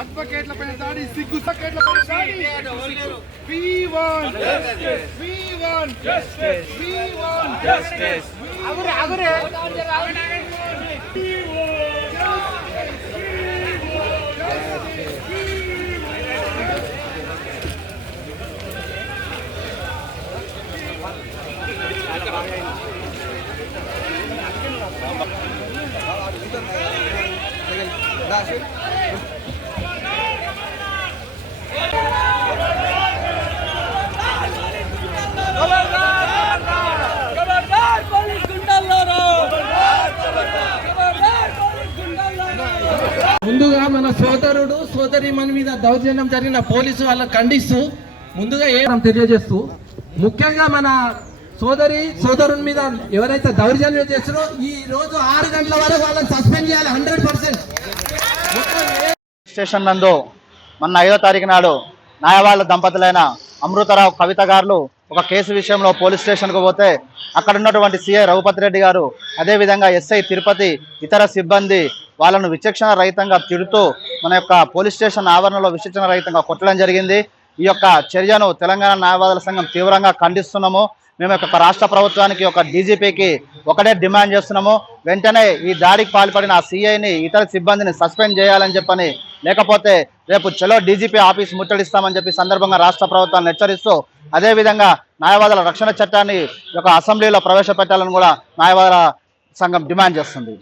అడ్వకేట్ల పైన దాడి సిగ్గు సకేట్ల పైన దాడి we want justice we want justice we want justice agure ముందుగా మన సోదరి మన మీద దౌర్జన్యం జరిగిన పోలీసు వాళ్ళని ఖండిస్తూ ముందుగా తెలియజేస్తూ ముఖ్యంగా మన సోదరుని మీద ఎవరైతే దౌర్జన్యం చేస్తారో ఈ రోజు 6 గంటల వరకు వాళ్ళని సస్పెండ్ చేయాలి 100%. స్టేషన్ నందు మొన్న 5వ తారీఖు నాడు న్యాయవాదుల దంపతులైన అమృతరావు కవిత గారు ఒక కేసు విషయంలో పోలీస్ స్టేషన్కు పోతే అక్కడ ఉన్నటువంటి సిఐ రఘుపతి రెడ్డి గారు అదేవిధంగా ఎస్ఐ తిరుపతి ఇతర సిబ్బంది వాళ్ళను విచక్షణ రహితంగా తిడుతూ మన యొక్క పోలీస్ స్టేషన్ ఆవరణలో విచక్షణ రహితంగా కొట్టడం జరిగింది. ఈ యొక్క చర్యను తెలంగాణ న్యాయవాదుల సంఘం తీవ్రంగా ఖండిస్తున్నాము. మేము యొక్క రాష్ట్ర ప్రభుత్వానికి ఒక డీజీపీకి ఒకటే డిమాండ్ చేస్తున్నాము, వెంటనే ఈ దాడికి పాల్పడిన ఆ సిఐని ఇతర సిబ్బందిని సస్పెండ్ చేయాలని చెప్పని, లేకపోతే రేపు చలో డీజీపీ ఆఫీస్ ముట్టడిస్తామని చెప్పి సందర్భంగా రాష్ట్ర ప్రభుత్వాన్ని హెచ్చరిస్తూ అదేవిధంగా న్యాయవాదుల రక్షణ చట్టాన్ని ఒక అసెంబ్లీలో ప్రవేశపెట్టాలని కూడా న్యాయవాదుల సంఘం డిమాండ్ చేస్తుంది.